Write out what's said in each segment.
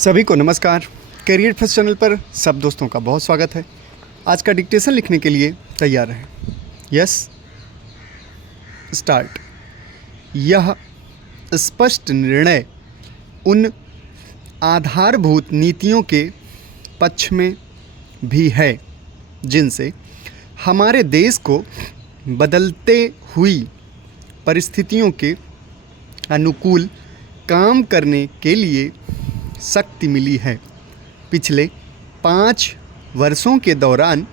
सभी को नमस्कार। करियर फर्स्ट चैनल पर सब दोस्तों का बहुत स्वागत है। आज का डिक्टेशन लिखने के लिए तैयार रहें। Yes, start. यह स्पष्ट निर्णय उन आधारभूत नीतियों के पक्ष में भी है जिनसे हमारे देश को बदलते हुई परिस्थितियों के अनुकूल काम करने के लिए शक्ति मिली है। पिछले 5 वर्षों के दौरान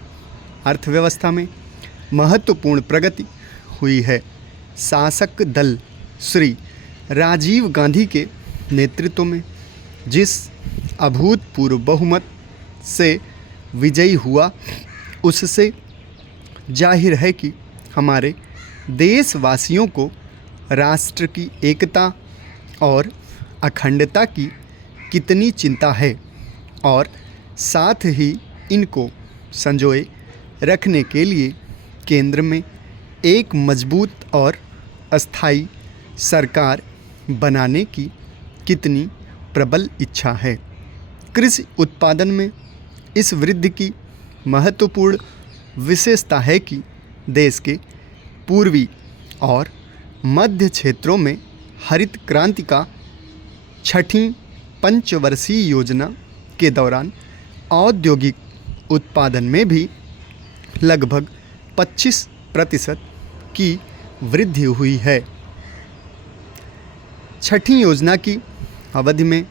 अर्थव्यवस्था में महत्वपूर्ण प्रगति हुई है। शासक दल श्री राजीव गांधी के नेतृत्व में जिस अभूतपूर्व बहुमत से विजयी हुआ, उससे जाहिर है कि हमारे देशवासियों को राष्ट्र की एकता और अखंडता की कितनी चिंता है और साथ ही इनको संजोए रखने के लिए केंद्र में एक मजबूत और अस्थायी सरकार बनाने की कितनी प्रबल इच्छा है। कृषि उत्पादन में इस वृद्धि की महत्वपूर्ण विशेषता है कि देश के पूर्वी और मध्य क्षेत्रों में हरित क्रांति का छठी पंचवर्षीय योजना के दौरान औद्योगिक उत्पादन में भी लगभग 25% की वृद्धि हुई है। छठी योजना की अवधि में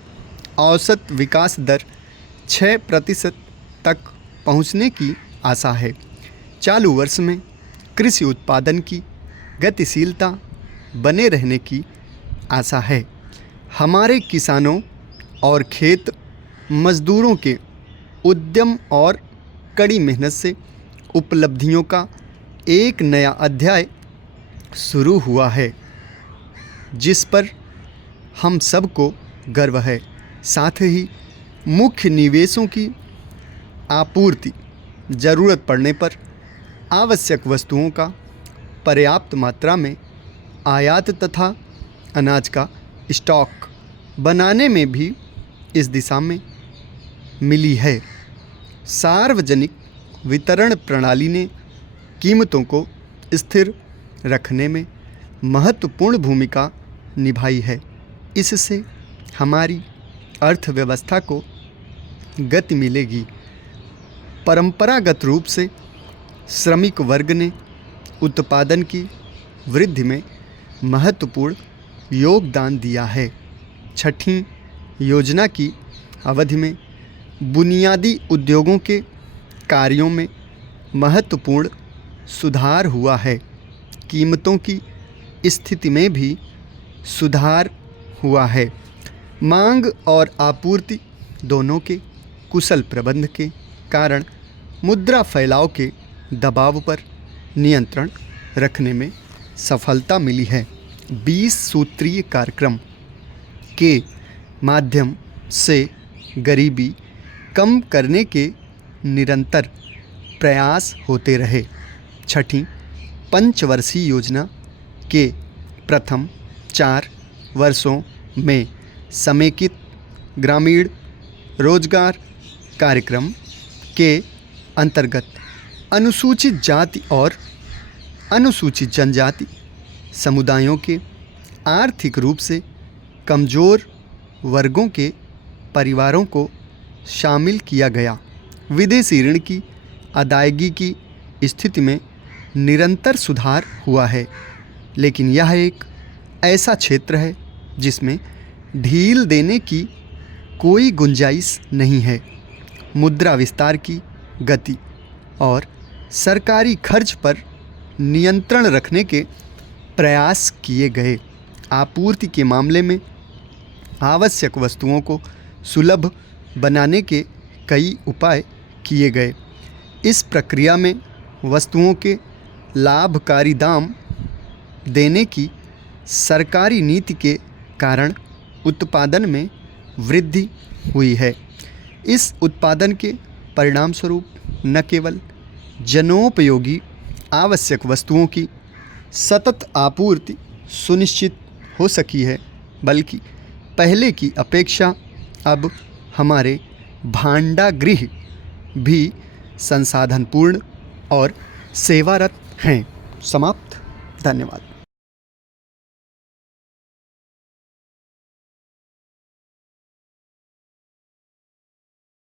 औसत विकास दर 6% तक पहुंचने की आशा है। चालू वर्ष में कृषि उत्पादन की गतिशीलता बने रहने की आशा है। हमारे किसानों और खेत मजदूरों के उद्यम और कड़ी मेहनत से उपलब्धियों का एक नया अध्याय शुरू हुआ है, जिस पर हम सबको गर्व है। साथ ही मुख्य निवेशों की आपूर्ति, ज़रूरत पड़ने पर आवश्यक वस्तुओं का पर्याप्त मात्रा में आयात तथा अनाज का स्टॉक बनाने में भी इस दिशा में मिली है। सार्वजनिक वितरण प्रणाली ने कीमतों को स्थिर रखने में महत्वपूर्ण भूमिका निभाई है। इससे हमारी अर्थव्यवस्था को गति मिलेगी। परंपरागत रूप से श्रमिक वर्ग ने उत्पादन की वृद्धि में महत्वपूर्ण योगदान दिया है। छठी योजना की अवधि में बुनियादी उद्योगों के कार्यों में महत्वपूर्ण सुधार हुआ है। कीमतों की स्थिति में भी सुधार हुआ है। मांग और आपूर्ति दोनों के कुशल प्रबंध के कारण मुद्रा फैलाव के दबाव पर नियंत्रण रखने में सफलता मिली है। 20 सूत्रीय कार्यक्रम के माध्यम से गरीबी कम करने के निरंतर प्रयास होते रहे। छठी पंचवर्षीय योजना के प्रथम 4 वर्षों में समेकित ग्रामीण रोजगार कार्यक्रम के अंतर्गत अनुसूचित जाति और अनुसूचित जनजाति समुदायों के आर्थिक रूप से कमज़ोर वर्गों के परिवारों को शामिल किया गया। विदेशी ऋण की अदायगी की स्थिति में निरंतर सुधार हुआ है, लेकिन यह एक ऐसा क्षेत्र है जिसमें ढील देने की कोई गुंजाइश नहीं है। मुद्रा विस्तार की गति और सरकारी खर्च पर नियंत्रण रखने के प्रयास किए गए। आपूर्ति के मामले में आवश्यक वस्तुओं को सुलभ बनाने के कई उपाय किए गए। इस प्रक्रिया में वस्तुओं के लाभकारी दाम देने की सरकारी नीति के कारण उत्पादन में वृद्धि हुई है। इस उत्पादन के परिणामस्वरूप न केवल जनोपयोगी आवश्यक वस्तुओं की सतत आपूर्ति सुनिश्चित हो सकी है, बल्कि पहले की अपेक्षा अब हमारे भांडागृह भी संसाधनपूर्ण और सेवारत हैं। समाप्त। धन्यवाद।